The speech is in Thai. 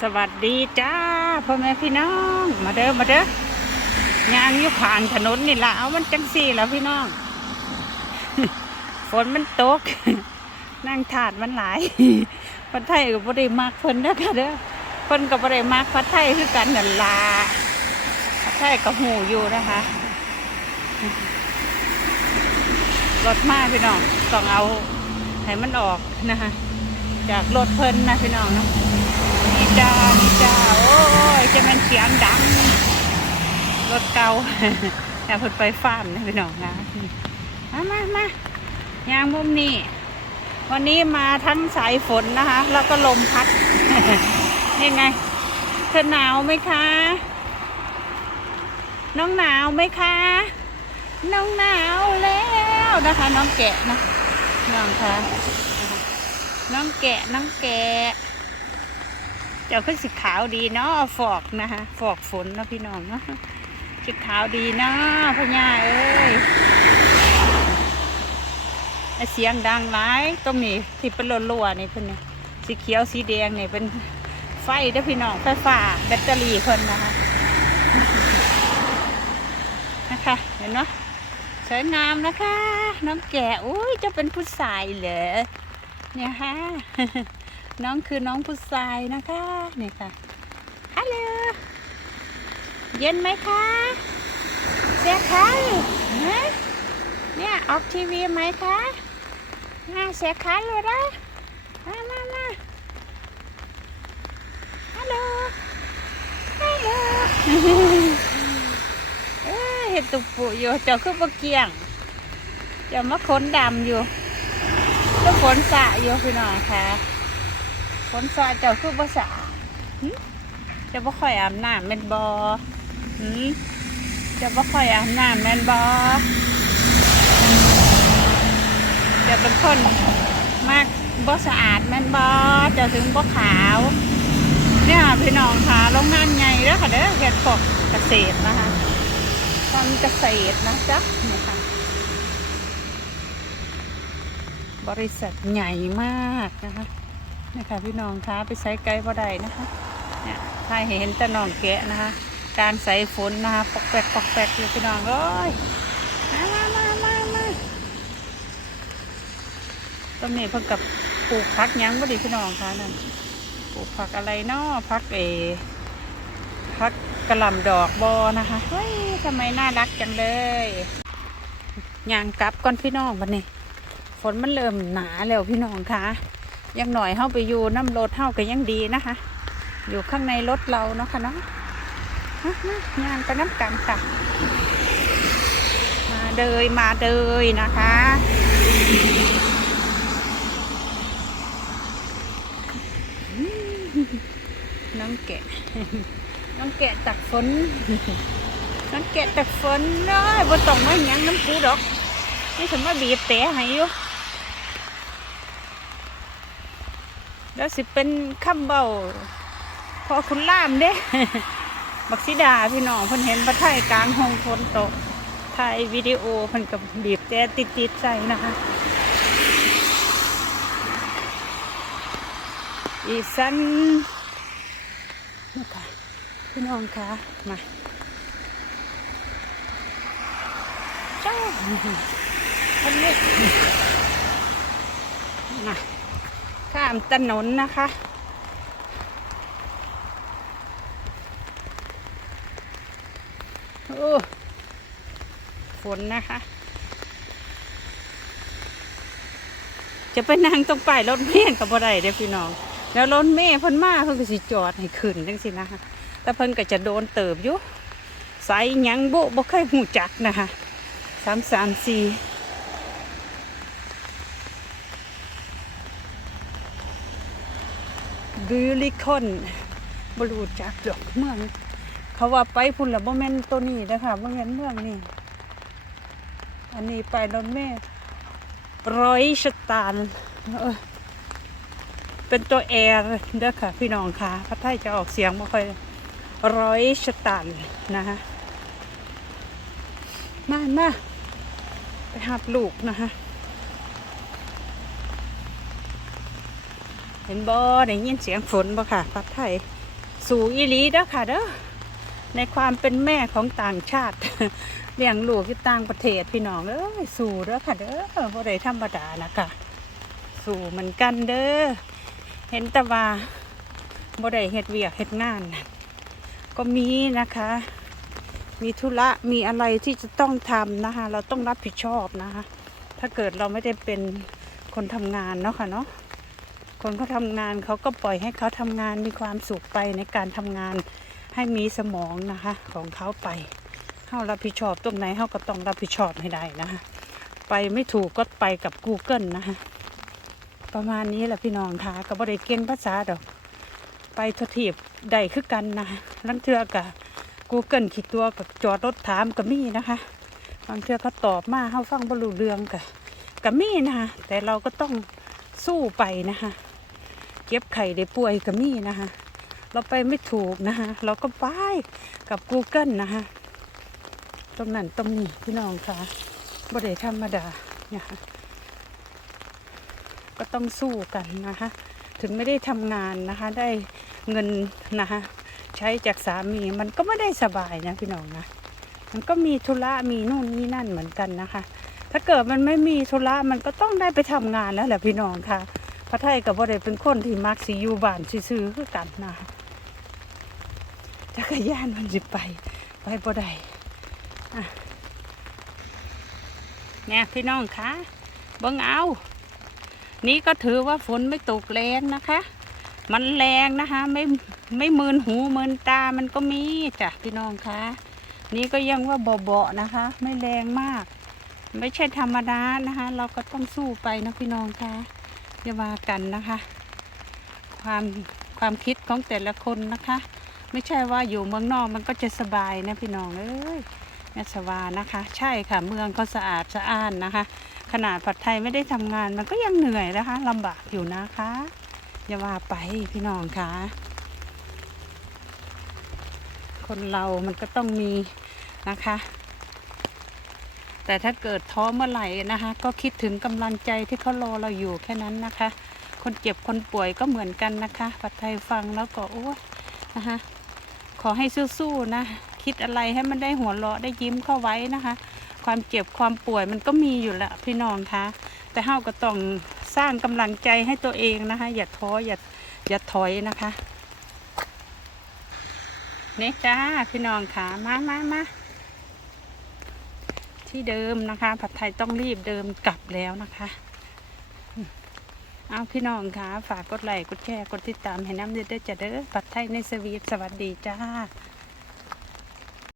สวัสดีจ้าพ่อแม่พี่น้อง มาเด้อมาเด้อยางอยู่ข้างถนนนี่ละเอามันจังสี่แล้วพี่น้อง ฝนมันตก นั่งถาดมันหลายพัดไทยก็บ่ได้มากเพิ่นเด้อค่ะเด้อเพิ่นก็บ่ได้มากพัดไทยคือกันนั่นละพัดไทยก็หูอยู่นะคะรถมาพี่น้องต้องเอาให้มันออกนะคะจากรถเพิ่นนะพี่น้องเนาะ นี่จ้านี่จ้าโอ้ยจะมันเสียงดัง รถเก่าแต่เพิ่นไปฟาร์มนะพี่น้องนะมามา มายางมุมนี้ วันนี้มาทั้งสายฝนนะคะ แล้วก็ลมพัดยังไง เธอหนาวไหมคะ น้องหนาวไหมคะ น้องหนาวแล้วนะคะ น้องแกะนะน้องคะน้องแกะ น้องแกะ เจ้าขึ้นสีขาวดีเนาะฟอกนะคะฟอกฝนเนาะพี่น้องเนาะสีขาวดีเนาะพ่อญ่าเอ้ยเสียงดังหลายตรงนี้ที่เป็นรัวๆนี่เพิ่นนี่สีเขียวสีแดงนี่เป็นไฟเด้อพี่น้องไฟฟ้าแบตเตอรี่เพิ่นนะคะนะคะเห็นไหมสวยงามนะคะ น้องแก่อุ้ยจะเป็นผู้ชายเหรอเนี่ยฮะ น้องคือน้องผู้ชายนะคะเนี่ยค่ะฮัลโหลเย็นไหมคะเสียใครเนี่ยออกทีวีไหมคะน่าเสียใครอยู่นะมามามาฮัลโหลฮัลโหลเอ้ยเห็ดตุกปุอยู่เจ้าคือบ่เกียงเจ้ามาขนดำอยู่ก็ฝนสะอยู่พี่น้องค่ะ ฝนสะเจ้าคือบ่สะหึเจ้าบ่ค่อยอาบน้ำแม่นบ่หึเจ้าบ่ค่อยอาบน้ำแม่นบ่เจ้าเป็นคนมากบ่สะอาดแม่นบ่เจ้าถึงบ่ขาวเนี่ยพี่น้องค่ะโรงงานใหญ่แล้วค่ะเด้อเฮ็ดพวกเกษตรนะคะทำเกษตรนะจ๊ะนี่ค่ะบริษัทใหญ่มากนะคะ นี่ค่ะพี่น้องคะไปใช้ไกลบ่ได้นะคะเนี่ยถ้าเห็นแต่น้องแกะนะคะ การใส่ฝนนะคะปอกแปกปอกแปกอยู่พี่น้องเอ้ยมามามามามาต้นนี้เพิ่งกับปลูกพักยังบ่ดีพี่น้องคะนั่นปลูกผักอะไรเนาะพักเอพักกระหล่ำดอกบอนะคะเฮ้ยทำไมน่ารักจังเลยยางกลับก่อนพี่น้องวันนี้ฝนมันเริ่มหนาแล้วพี่น้องคะ ยังหน่อยเข้าไปอยู่น้ำรถเข้าก็ยังดีนะคะ อยู่ข้างในรถเราเนาะค่ะเนาะมามาย่างไปน้ำกันค่ะ มาเดยมาเดยนะคะน้องแกะน้องแกะตักฝนน้องแกะตักฝนเลยบ่ต้องมาหยังน้ำกูดอก นี่ฉันมาบีบแต่ให้อยู่ แล้วสิเป็นคำเบาพอคุณล่ามเด้บักซิดาพี่น้องเพิ่นเห็นพระไทยกลางห้องฝนตกถ่ายวิดีโอเพิ่นกับบีบแต่ติดติดใจนะคะอีสันนะคะพี่น้องคะมาเจ้าคนนี้มา ข้ามถนนนะคะ โอ้ฝนนะคะ จะไปนั่งตรงป้ายรถเมล์กับบ่ได้เด้อพี่น้อง แล้วรถเมล์เพิ่นมาเพิ่นก็สิจอดให้ขึ้นจังซี่นะคะแต่เพิ่นก็จะโดนเติบอยู่สายหยังโบบ่เคยหูจักนะคะสามสามสี่ บิลิคอนบรูจักดอกเมือง เขาว่าไปพุ่นละบ่แมนตัวนี้นะคะบ่แมนเมืองนี่ อันนี้ไปรถเมล์ร้อยสตาร์เป็นตัวแอร์เด้อค่ะ พี่น้องค่ะพระไทยจะออกเสียงไม่ค่อยร้อยสตันนะคะมามาไปหับลูกนะคะ เห็นบ่ได้ยินเสียงฝนบ่ค่ะพัดไทย สู่อีหลีเด้อค่ะเด้อในความเป็นแม่ของต่างชาติเลี้ยงลูกที่ต่างประเทศพี่น้องเอ้ยสู่เด้อค่ะเด้อบ่ได้ธรรมดานะค่ะ สู่เหมือนกันเด้อเห็นแต่ว่าบ่ได้เฮ็ดเวียกเฮ็ดงานน่ะก็มีนะคะ มีธุระมีอะไรที่จะต้องทำนะคะ เราต้องรับผิดชอบนะคะ ถ้าเกิดเราไม่ได้เป็นคนทำงานเนาะค่ะเนาะ คนเขาทำงานเขาก็ปล่อยให้เขาทำงานมีความสุขไปในการทำงานให้มีสมองนะคะของเขาไปเขารับผิดชอบตรงไหนเขาก็ต้องรับผิดชอบให้ได้นะคะไปไม่ถูกก็ไปกับ Google นะคะประมาณนี้แหละพี่น้องค่ะก็บ่ได้เก่งภาษาดอก ไปททีบได้คือกันนะคะลังเทือกับ Google คิดตัวกับจอดรถถามกับมี่นะคะบางเทือเขาตอบมาเขาฟังบรรลุเรื่องกับกับมี่นะคะแต่เราก็ต้องสู้ไปนะคะ เก็บไข่ได้ป่วยกับมี่นะคะ เราไปไม่ถูกนะคะ เราก็ไปกับ Google นะคะตรงนั้นตรงนี้พี่น้องค่ะบ่ได้ธรรมดานะคะก็ต้องสู้กันนะคะ ถึงไม่ได้ทำงานนะคะ ได้เงินนะคะใช้จากสามีมันก็ไม่ได้สบายนะพี่น้องนะ มันก็มีธุระมีนู่นนี่นั่นเหมือนกันนะคะ ถ้าเกิดมันไม่มีธุระมันก็ต้องได้ไปทำงานแล้วแหละพี่น้องค่ะ พระไทยกับบ่ได้เป็นคนที่มักสิอยู่บ้านซื่อๆคือกันนะจักรยานมันสิไป ไปบ่ได้อะเนี่ยพี่น้องคะเบิ่งเอา นี่ก็ถือว่าฝนไม่ตกแรงนะคะ มันแรงนะคะ ไม่ไม่มืนหูมืนตามันก็มีจ้ะพี่น้องคะนี่ก็ยังว่าเบาๆนะคะ ไม่แรงมาก ไม่ใช่ธรรมดานะคะ เราก็ต้องสู้ไปนะพี่น้องคะ อย่าว่ากันนะคะ ความความคิดของแต่ละคนนะคะ ไม่ใช่ว่าอยู่เมืองนอกมันก็จะสบายนะพี่น้องเอ้ยแม่สวานะคะ ใช่ค่ะเมืองเขาสะอาดสะอ้านนะคะ ขนาดผัดไทยไม่ได้ทำงานมันก็ยังเหนื่อยนะคะลำบากอยู่นะคะ อย่าว่าไปพี่น้องค่ะ คนเรามันก็ต้องมีนะคะ แต่ถ้าเกิดท้อเมื่อไหร่นะคะ ก็คิดถึงกำลังใจที่เขารอเราอยู่แค่นั้นนะคะ คนเจ็บคนป่วยก็เหมือนกันนะคะผัดไทยฟังแล้วก็โอ้ยนะคะขอให้สู้ๆนะคิดอะไรให้มันได้หัวเราะได้ยิ้มเข้าไว้นะคะ ความเจ็บความป่วยมันก็มีอยู่ล้วพี่น้องคะแต่เฮาก็ต้องสร้างกำลังใจให้ตัวเองนะคะ อย่าท้ออย่าอย่าถอยนะคะเนี่ยจ้าพี่น้องค่ะมามามา ที่เดิมนะคะ ผัดไทยต้องรีบเดิมกลับแล้วนะคะเอาพี่น้องคะฝากกดไลค์กดแชร์กดติดตามให้น้ำเดือดด้จ้ะเด้อผัดไทยในสวีทสวัสดีจ้า